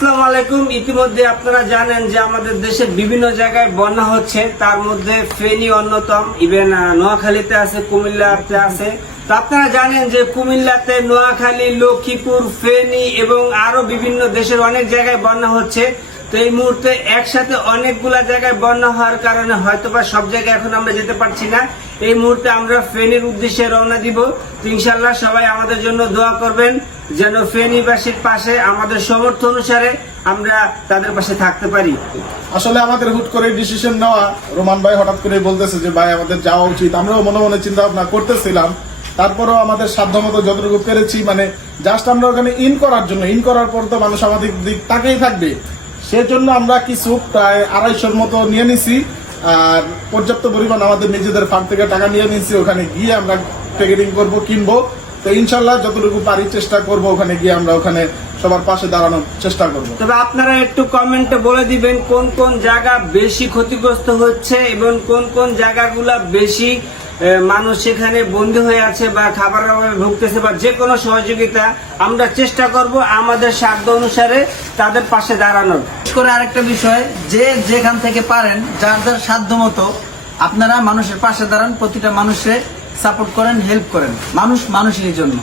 আসসালামু আলাইকুম। ইতিমধ্যে আপনারা জানেন যে আমাদের দেশের বিভিন্ন জায়গায় বন্যা হচ্ছে, তার মধ্যে ফেনী অন্যতম, ইভেন নোয়াখালীতে আছে, কুমিল্লাতে আছে। তো আপনারা জানেন যে কুমিল্লাতে, নোয়াখালী, লক্ষ্মীপুর, ফেনী এবং আরো বিভিন্ন দেশের অনেক জায়গায় বন্যা হচ্ছে। তো এই মুহূর্তে একসাথে অনেকগুলা জায়গায় বন্যা হওয়ার কারণে হয়তোবা সব জায়গায় এখন আমরা যেতে পারছি না। এই মুহূর্তে আমরা ফেনীর উদ্দেশ্যে রওনা দিব। তো ইনশাল্লাহ সবাই আমাদের জন্য দোয়া করবেন যেন ফেনীবাসীর পাশে আমাদের সামর্থ্য অনুসারে আমরা তাদের পাশে থাকতে পারি। আসলে আমাদের হুট করে ডিসিশন নেওয়া, রোমান ভাই হঠাৎ করে বলতেছে যে ভাই আমাদের যাওয়া উচিত। আমরাও মনে মনে চিন্তা ভাবনা করতেছিলাম, তারপরেও আমাদের সাধ্যমতো যতটুকু পেরেছি, মানে জাস্ট আমরা ওখানে ইন করার পর তো মানুষ আমাদের দিক তাকেই থাকবে, সেজন্য আমরা কিছু প্রায় 250 মতো নিয়ে নিছি। আর পর্যাপ্ত পরিমাণ আমাদের নিজেদের ফান্ড থেকে টাকা নিয়ে নিছি। ওখানে গিয়ে আমরা প্যাকেটিং করবো, কিনবো। তো ইনশাল্লাহ যতটুকু পারি চেষ্টা করব, ওখানে গিয়ে আমরা ওখানে সবার পাশে দাঁড়ানোর চেষ্টা করব। তবে আপনারা একটু কমেন্টে বলে দিবেন কোন কোন জায়গা বেশি ক্ষতিগ্রস্ত হচ্ছে এবং কোন কোন জায়গাগুলা বেশি মানুষ সেখানে বন্দী হয়ে আছে বা খাবারের অভাবে ভুগতেছে, বা যে কোনো সহযোগিতা আমরা চেষ্টা করব আমাদের সাধ্য অনুসারে তাদের পাশে দাঁড়ানোর। করে আরেকটা বিষয়, যে যেখান থেকে পারেন যার যার সাধ্য মতো আপনারা মানুষের পাশে দাঁড়ান, প্রতিটা মানুষের সাপোর্ট করেন, হেল্প করেন। মানুষ মানুষেরই জন্য।